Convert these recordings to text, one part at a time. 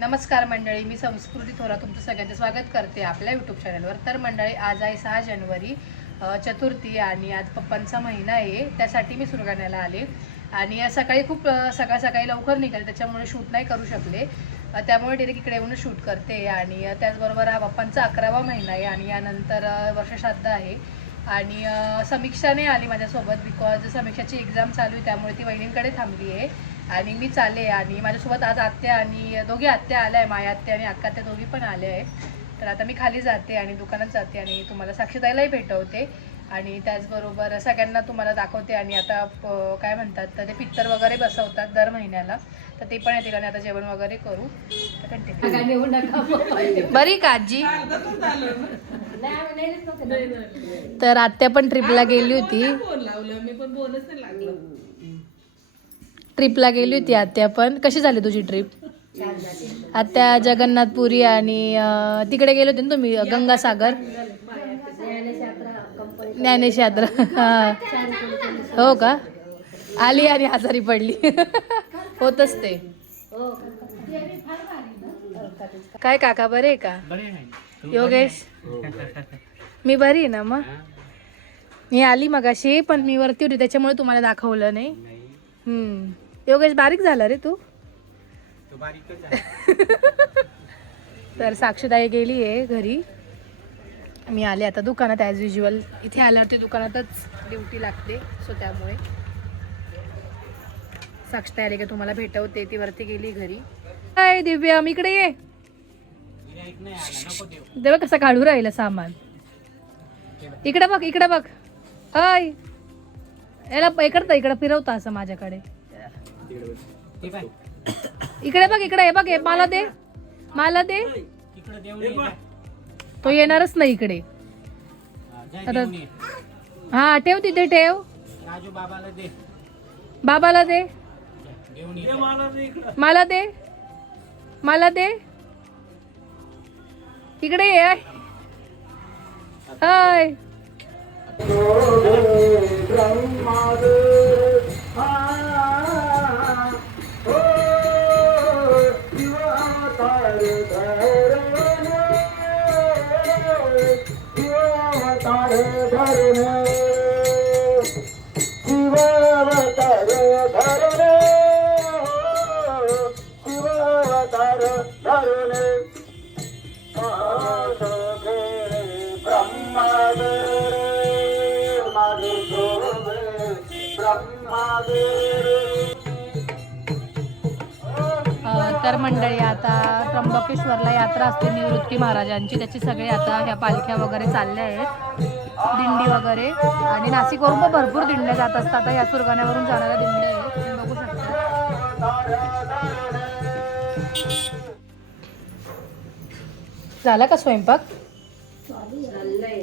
नमस्कार मंडळी, मी संस्कृती थोरात तुमचं सगळ्यांचं स्वागत करते आपल्या यूट्यूब चॅनलवर. तर मंडळी, आज आहे 6 जानेवारी चतुर्थी आणि आज पप्पांचा महिना आहे, त्यासाठी मी सुरगाण्याला आले. आणि सकाळी खूप सकाळी लवकर निघाले, त्याच्यामुळे शूट नाही करू शकले. त्यामुळे डायरेक्ट इकडे येऊन शूट करते. आणि त्याचबरोबर हा पप्पांचा 11वा महिना आहे आणि यानंतर वर्षश्राद्ध आहे. आणि समीक्षा नाही आली माझ्यासोबत, बिकॉज समीक्षाची एक्झाम चालू आहे, त्यामुळे ती वहिनींकडे थांबली आहे. आणि मी चालले. आणि माझ्यासोबत आज आत्या आणि दोघी आत्या आल्या आहे, माया आत्या आणि अक्का त्या दोघी पण आल्या आहे. तर आता मी खाली जाते आणि दुकानात जाते आणि तुम्हाला साक्षीताईलाही भेटवते. आणि त्याचबरोबर सगळ्यांना तुम्हाला दाखवते. आणि आता काय म्हणतात तर ते पित्तर वगैरे बसवतात दर महिन्याला, तर ते पण येते. आणि आता जेवण वगैरे करू. बरी का आजी? तर आत्या पण ट्रिपला गेली होती. ट्रिपला गेली होती आत्या पण. कशी झाली तुझी ट्रिप? आत्या जगन्नाथपुरी आणि तिकडे गेले होते ना तुम्ही, गंगासागर, ज्ञानेश यात्रा. हा, हो का? आली आणि आजारी पडली. होतच ते. काय काका बरे आहे का? योगेश, मी बरी आहे ना. मग मी आली मगाशी, पण मी वरती होती त्याच्यामुळे तुम्हाला दाखवलं नाही. योगेश, बारीक झाला रे तू. तर साक्षीताई गेली आहे घरी. मी आले आता दुकानात ॲज युज्युअल. इथे आल्यावरती दुकानातच ड्युटी लागते, सो त्यामुळे साक्षीताई आली की तुम्हाला भेटवते. ती वरती गेली घरी. काय दिव्या, मी इकडे ये. देवा कसं काढू राहिलं सामान. इकडे बघ, इकडे बघ. हाय, याला इकडं फिरवता असं माझ्याकडे. इकडे बघ, इकडे हे बघ, हे मला दे, मला दे. तो येणारच नाही इकडे. हा, ठेव तिथे, ठेव. बाबाला दे, मला दे, मला दे. इकडे ये. हाय, तर मंडळी, आता त्र्यंबकेश्वरला यात्रा असते निवृत्ती महाराजांची. त्याची सगळे आता ह्या पालख्या वगैरे चालल्या आहेत, दिंडी वगैरे. आणि नाशिकवरून पण भरपूर दिंड्या जात असतात. या सुरगाण्यावरून जाणाऱ्या दिंड्या आहेत, तुम्ही बघू शकता. झाला का स्वयंपाक?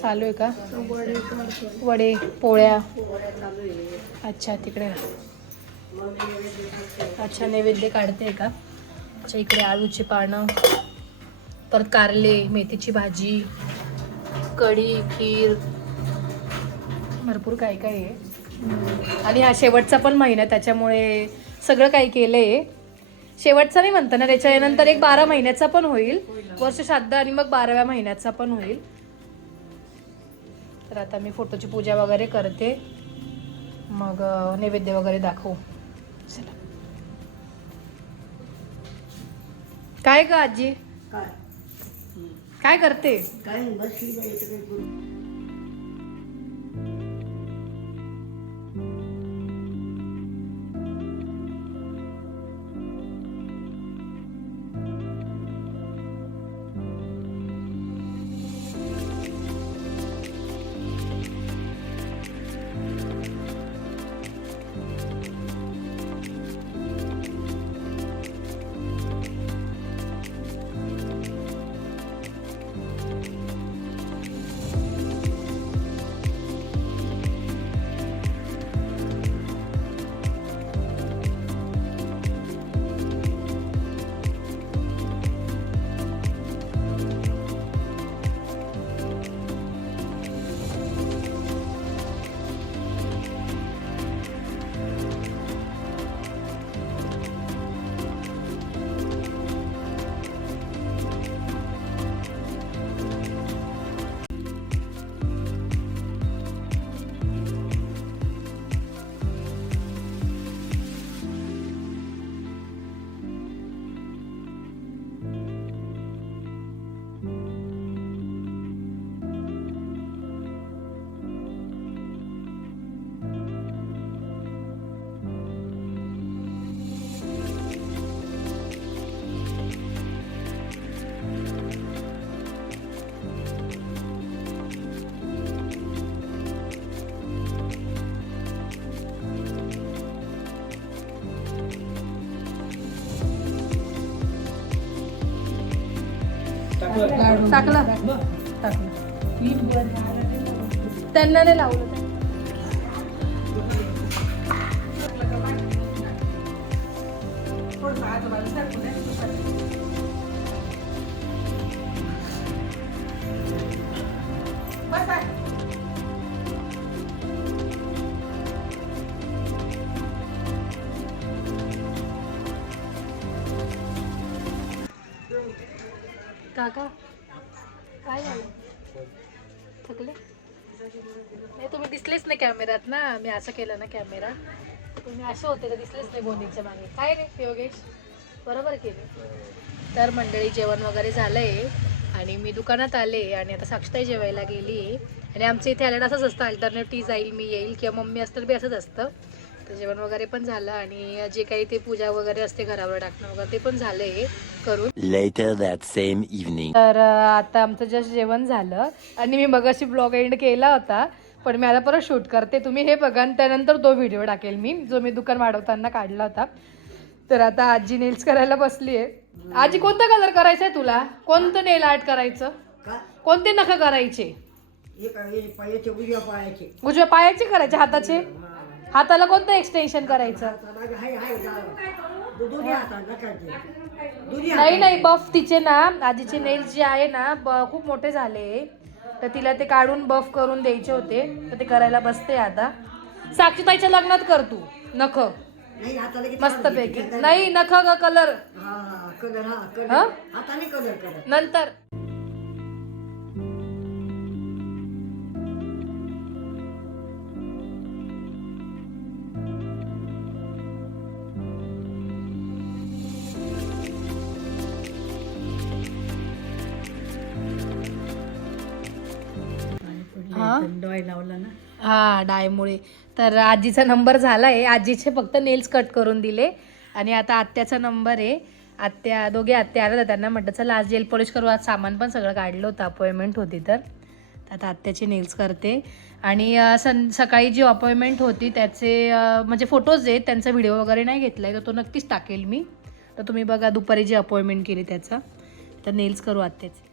चालू आहे का? वडे पोळ्या. अच्छा, तिकडे. अच्छा, नैवेद्य काढते का? अच्छा, इकडे आळूची पानं, परत कारले, मेथीची भाजी, कढी, खीर, भरपूर काही काही आहे. आणि हा शेवटचा पण महिना, त्याच्यामुळे सगळं काही केलं आहे. शेवटचा नाही म्हणता ना, त्याच्यानंतर एक 12 महिन्याचा पण होईल वर्षश्राद्ध, आणि मग 12व्या महिन्याचा पण होईल. तर आता मी फोटोची पूजा वगैरे करते, मग नैवेद्य वगैरे दाखवू. चला. काय ग आजी, काय करते? टाकलं टाकलं त्यांना नाही लावलं काका काय झालं थकले नाही तुम्ही दिसलेच नाही कॅमेऱ्यात ना मी असं केलं ना कॅमेरा तुम्ही असे होते का दिसलेच नाही गोंदीच्या मागे काय रे योगेश बरोबर केले तर मंडळी जेवण वगैरे झालंय आणि मी दुकानात आले आणि आता साक्षताई जेवायला गेली आणि आमच्या इथे आल्यानं असंच असतं अल्टरनेट ती जाईल मी येईल किंवा मम्मी असतं बी असंच असतं तर जेवण वगैरे पण झालं आणि जे काही ते पूजा वगैरे असते घरावर टाकणं वगैरे ते पण झालं आहे करून Later that same evening. तर आता आमचं जस्ट जेवण झालं आणि मी मगाशी ब्लॉग एंड केला होता पण मी आता परत शूट करते तुम्ही हे बघा आणि त्यानंतर तो व्हिडिओ टाकेल मी जो मी दुकान वाढवताना काढला होता तर आता आजी नेल्स करायला बसली आहे आजी कोणता कलर करायचा आहे तुला कोणतं नेल आर्ट करायचं कोणते नख करायचे उजव्या पायाचे करायचे हाताचे हाताला कोणतं एक्सटेन्शन करायचं नाही नाही बफ तिचे ना आजीचे नेल्स जे आहे ना खूप मोठे झाले तर तिला ते काढून बफ करून द्यायचे होते तर ते करायला बसते आता साक्षीताईच्या लग्नात कर तू नख मस्त पैकी नाही नख ग कलर नंतर हा डायमुळे तर आजीचा नंबर झालाय आजीचे फक्त नेल्स कट करून दिले आणि आता आत्याचा नंबर आहे आत्या दोघे आत्या आल्या तर त्यांना म्हटलं चला आज जेल पॉलिश करू आज सामान पण सगळं काढलं होतं अपॉइंटमेंट होती तर आता आत्याचे नेल्स करते आणि सकाळी जी अपॉइंटमेंट होती त्याचे म्हणजे फोटोज आहेत त्यांचा व्हिडिओ वगैरे नाही घेतला आहे तर तो नक्कीच टाकेल मी तर तुम्ही बघा दुपारी जी अपॉइंटमेंट केली त्याचा तर नेल्स करू आत्याचे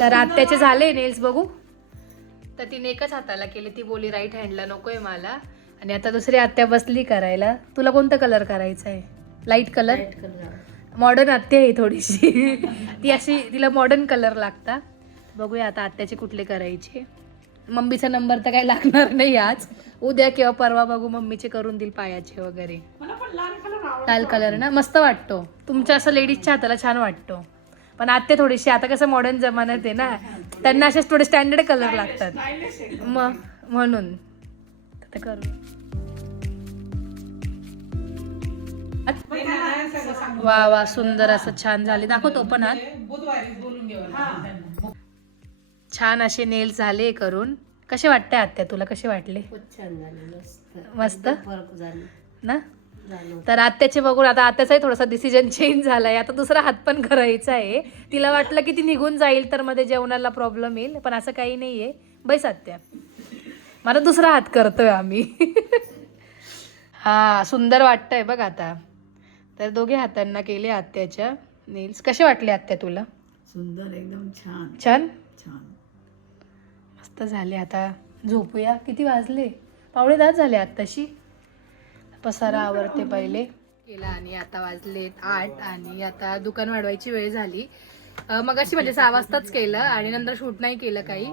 तर आत्याचे झाले नेल्स बघू तर तिने एकच हाताला केली ती बोली राईट हँडला नकोय मला आणि आता दुसरी आत्या बसली करायला तुला कोणता कलर करायचा आहे लाईट कलर मॉडर्न आत्या आहे थोडीशी ती अशी तिला मॉडर्न कलर लागता बघूया आता आत्याचे कुठले करायचे मम्मीचा नंबर तर काही लागणार नाही आज उद्या किंवा परवा बघू मम्मीचे करून देईल पायाचे वगैरे लाल कलर ना मस्त वाटतो तुमच्या असं लेडीजच्या हाताला छान वाटतो पण आत्या थोडीशी आता कसं मॉडर्न जमान्यात आहे ना त्यांना असेच थोडे स्टँडर्ड कलर लागतात मग म्हणून आता करू वा वा सुंदर असं छान झाले दाखवतो पण आज छान असे नेल्स झाले करून कसे वाटते आत्या तुला कसे वाटले मस्त ना तर आत्याचे बघून आता आत्याचाही थोडासा डिसिजन चेंज झालाय आता दुसरा हात पण करायचा आहे तिला वाटलं की ती निघून जाईल तर मध्ये जेवणाला प्रॉब्लेम येईल पण असं काही नाहीये बैस आत्या मला दुसरा हात करतोय आम्ही हा सुंदर वाटतंय बघ आता तर दोघे हातांना केले आत्याच्या नेल्स कसे वाटले आत्या तुला सुंदर एकदम छान छान छान मस्त झाले आता झोपूया किती वाजले 9:15 झाले आत्ताशी पसारा आवरते पहिले केला आणि आता वाजले 8 आणि आता दुकान वाढवायची वेळ झाली मगाशी म्हणजे 6 वाजताच केलं आणि नंतर शूट नाही केलं काही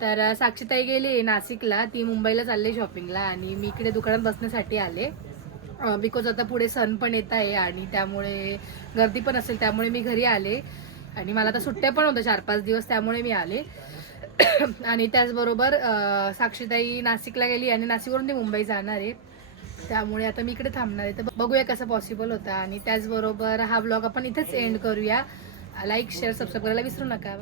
तर साक्षीताई गेली नाशिकला ती मुंबईला चालले शॉपिंगला आणि मी इकडे दुकानात बसण्यासाठी आले बिकॉज आता पुढे सण पण येत आहे आणि त्यामुळे गर्दी पण असेल त्यामुळे मी घरी आले आणि मला आता सुट्ट्या पण होत्या 4-5 दिवस त्यामुळे मी आले आणि त्याचबरोबर साक्षीताई नाशिकला गेली आणि नाशिकवरून ती मुंबई जाणार आहे त्यामुळे आता मी इकडे थांबणार आहे तर बघूया कसं पॉसिबल होतं आणि त्याचबरोबर हा व्लॉग आपण इथेच एंड करूया लाईक शेअर सबस्क्राईब करायला विसरू नका.